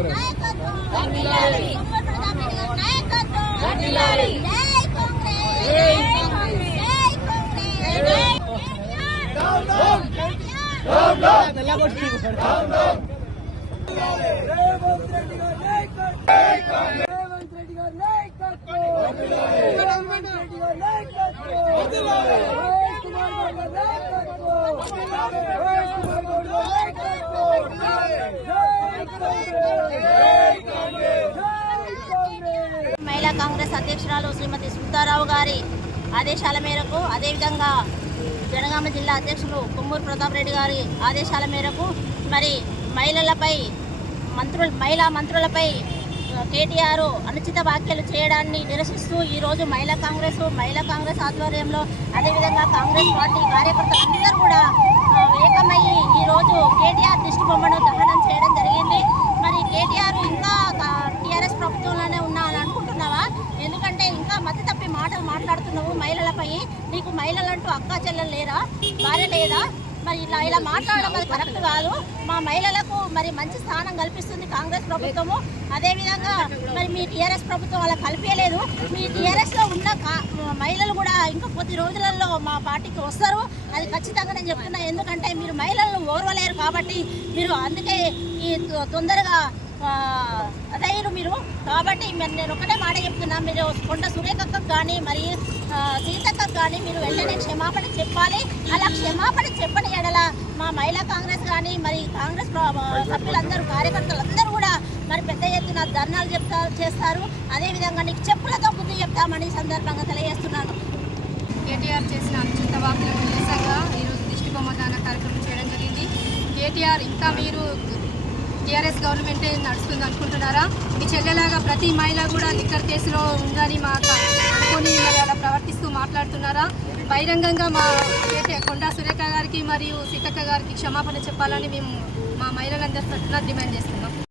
రేవంత్ రెడ్డి గారి నాయకత్వం రేవంత్ రెడ్డి గారి నాయకత్వం మహేష్ కుమార్ గౌడ్ గారి నాయకత్వం మహేష్ కుమార్ గౌడ్ గారి నాయకత్వం జై కాంగ్రెస్ జై కాంగ్రెస్ జై కాంగ్రెస్ మహిళా కాంగ్రెస్ అధ్యక్షురాలు శ్రీమతి సుబ్బారావు గారి ఆదేశాల మేరకు అదేవిధంగా జనగామ జిల్లా అధ్యక్షులు కొమ్మూరు ప్రతాప్ రెడ్డి గారి ఆదేశాల మేరకు మరి మహిళలపై మంత్రులు మహిళా మంత్రులపై కేటీఆర్ అనుచిత వ్యాఖ్యలు చేయడాన్ని నిరసిస్తూ ఈరోజు మహిళా కాంగ్రెస్ మహిళా కాంగ్రెస్ ఆధ్వర్యంలో అదేవిధంగా కాంగ్రెస్ పార్టీ కార్యకర్తలు అందరూ కూడా ఆ, ఏకమయ్యి ఈరోజు కేటీఆర్ దిష్టి బొమ్మను దహనం చేయడం జరిగింది మరి కేటీఆర్ ఇంకా టీఆర్ఎస్ ప్రభుత్వంలోనే ఉన్నా అని అనుకుంటున్నావా ఎందుకంటే ఇంకా మతి తప్పి మాటలు మాట్లాడుతున్నావు మహిళలపై నీకు మహిళలంటూ అక్క చెల్లెలు లేరా భార్య లేదా? మరి ఇలా ఇలా మాట్లాడడం అది కరెక్ట్ కాదు. మా మహిళలకు మరి మంచి స్థానం కల్పిస్తుంది కాంగ్రెస్ ప్రభుత్వము. అదేవిధంగా మరి మీ టీఆర్ఎస్ ప్రభుత్వం అలా కలిపేయలేదు. మీ టీఆర్ఎస్లో ఉన్న కా- మహిళలు కూడా ఇంకా కొద్ది రోజులలో మా పార్టీకి వస్తారు. అది ఖచ్చితంగా నేను చెప్తున్నా. ఎందుకంటే మీరు మహిళలను ఓర్వలేరు కాబట్టి మీరు అందుకే ఈ తొందరగా అదయ్యారు మీరు. కాబట్టి నేను ఒకటే మాట చెప్తున్నా. మీరు కొండ సురేఖకు కానీ మరి సీతక్కకు కానీ మీరు వెంటనే క్షమాపణ చెప్పాలి. అలా క్షమాపణ చెప్పని ఎడల మా మహిళా కాంగ్రెస్ కానీ మరి కాంగ్రెస్ ప్ర- సభ్యులందరూ కార్యకర్తలందరూ కూడా మరి పెద్ద ఎత్తున ధర్నాలు చెప్తా చేస్తారు. అదేవిధంగా నీకు చెప్పులతో బుద్ధి చెప్తామని సందర్భంగా తెలియజేస్తున్నాను. కేటీఆర్ చేసిన అత్యంత వ్యాఖ్యలకు నిరసనగా ఈరోజు దిష్టి బొమ్మదాన కార్యక్రమం చేయడం జరిగింది. కేటీఆర్ ఇంకా మీరు టీఆర్ఎస్ గవర్నమెంటే నడుస్తుంది అనుకుంటున్నారా? మీ చెల్లెలాగా ప్రతి మహిళ కూడా లిక్కర్ కేసులో ఉందని మా అనుకొని మరి అలా ప్రవర్తిస్తూ మాట్లాడుతున్నారా? బహిరంగంగా మా కొండా సురేఖ గారికి మరియు సీతక్క గారికి క్షమాపణ చెప్పాలని మేము మా మహిళలందరి తరఫున డిమాండ్ చేస్తున్నాం.